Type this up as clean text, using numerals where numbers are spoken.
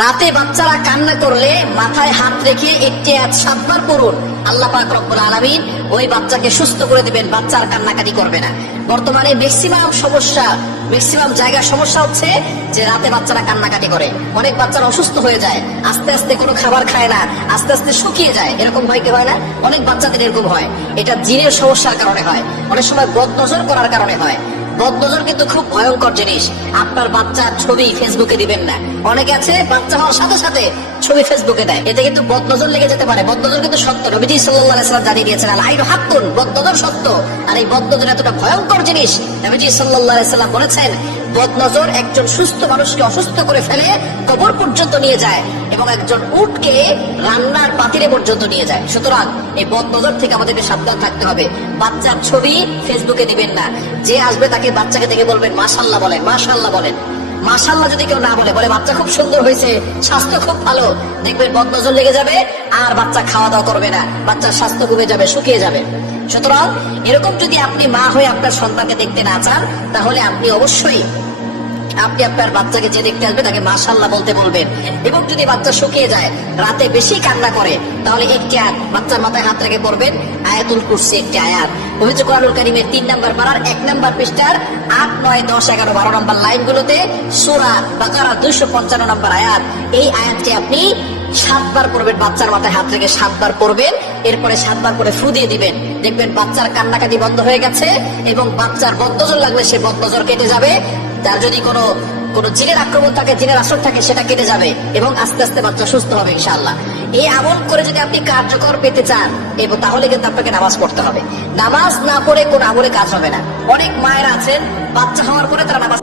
রাতে বাচ্চারা কান্না করলে মাথায় হাত রেখে একটি আয়াত 7 বার পড়ুন। আল্লাহ পাক রব্বুল আলামিন ওই বাচ্চাকে সুস্থ করে দিবেন, বাচ্চা আর কান্নাকাটি করবে না। বর্তমানে ম্যাক্সিমাম জায়গায় সমস্যা হচ্ছে যে রাতে বাচ্চারা কান্নাকাটি করে, অনেক বাচ্চারা অসুস্থ হয়ে যায়, আস্তে আস্তে কোনো খাবার খায় না, আস্তে আস্তে শুকিয়ে যায়। এরকম হয় কি হয় না? অনেক বাচ্চাদের এরকম হয়। এটা জিনের সমস্যার কারণে হয়, অনেক সময় বদনজর করার কারণে হয়। বদনজর কিন্তু খুব ভয়ঙ্কর জিনিস। আপনার বাচ্চার ছবি ফেসবুকে দিবেন না। অনেকে আছে বাচ্চা হওয়ার সাথে সাথে ছবি ফেসবুকে দেয়, এতে কিন্তু বদনজর লেগে যেতে পারে। বদনজর কিন্তু সত্য, নবীজি সাল্লাল্লাহু আলাইহি ওয়াসাল্লাম জানিয়ে দিয়েছেন আল আইনু হাক্কুন, বদনজর সত্য। আর এই বদনজর এতটা ভয়ঙ্কর জিনিস, নবীজি সাল্লাল্লাহু আলাইহি ওয়াসাল্লাম বলেছেন বদনজর একজন সুস্থ মানুষকে অসুস্থ করে ফেলে, কবর পর্যন্ত নিয়ে যায় এবং একজন উটকে রান্নার পাতিলে পর্যন্ত নিয়ে যায়। সুতরাং এই বদনজর থেকে আমাদেরকে সাবধান থাকতে হবে। বাচ্চার ছবি ফেসবুকে দিবেন না। যে আসবে তাকে বাচ্চাকে দেখে বলবেন মাশাআল্লাহ বলেন, মাশাআল্লাহ বলেন। মাশাআল্লাহ যদি কেউ না বলে, বলে বাচ্চা খুব সুন্দর হয়েছে, স্বাস্থ্য খুব ভালো, দেখবেন বদনজর লেগে যাবে আর বাচ্চা খাওয়া দাওয়া করবে না, বাচ্চার স্বাস্থ্য কমে যাবে, শুকিয়ে যাবে। সুতরাং এরকম যদি আপনি মা হয়ে আপনার সন্তানকে দেখতে না চান, তাহলে আপনি অবশ্যই আপনার বাচ্চাকে যে দেখতে আসবে তাকে মাশাআল্লাহ বলতে বলবেন। এবং যদি বাচ্চা শুকিয়ে যায়, রাতে বেশি কান্না করে, তাহলে একটি আয়াত বাচ্চার মাথায় হাত রেখে পড়বেন, আয়াতুল কুরসি একটি আয়াত। পবিত্র কোরআনুল কারীমের 3 নম্বর পারার 1 নম্বর পৃষ্ঠার 8, 9, 10, 11, 12 নম্বর লাইনগুলোতে সূরা বাকারা 255 নম্বর আয়াত, এই আয়াতটি আপনি 7 বার পড়বেন। বাচ্চার মাথায় হাত রেখে 7 বার পড়বেন, এরপরে 7 বার করে ফু দিয়ে দিবেন। দেখবেন বাচ্চার কান্নাকাটি বন্ধ হয়ে গেছে এবং বাচ্চার বদনজর লাগলে সে বদনজর কেটে যাবে। তার যদি কোনো জিনের আক্রমণ থাকে, জিনের আসর থাকে, সেটা কেটে যাবে এবং আস্তে আস্তে বাচ্চা সুস্থ হবে ইনশাআল্লাহ। এই আমল করে যদি আপনি কার্যকর পেতে চান, এবং তাহলে কিন্তু আপনাকে নামাজ পড়তে হবে। নামাজ না পড়ে কোন আমলে কাজ হবে না। অনেক মায়েরা আছেন বাচ্চা হওয়ার পরে তারা নামাজ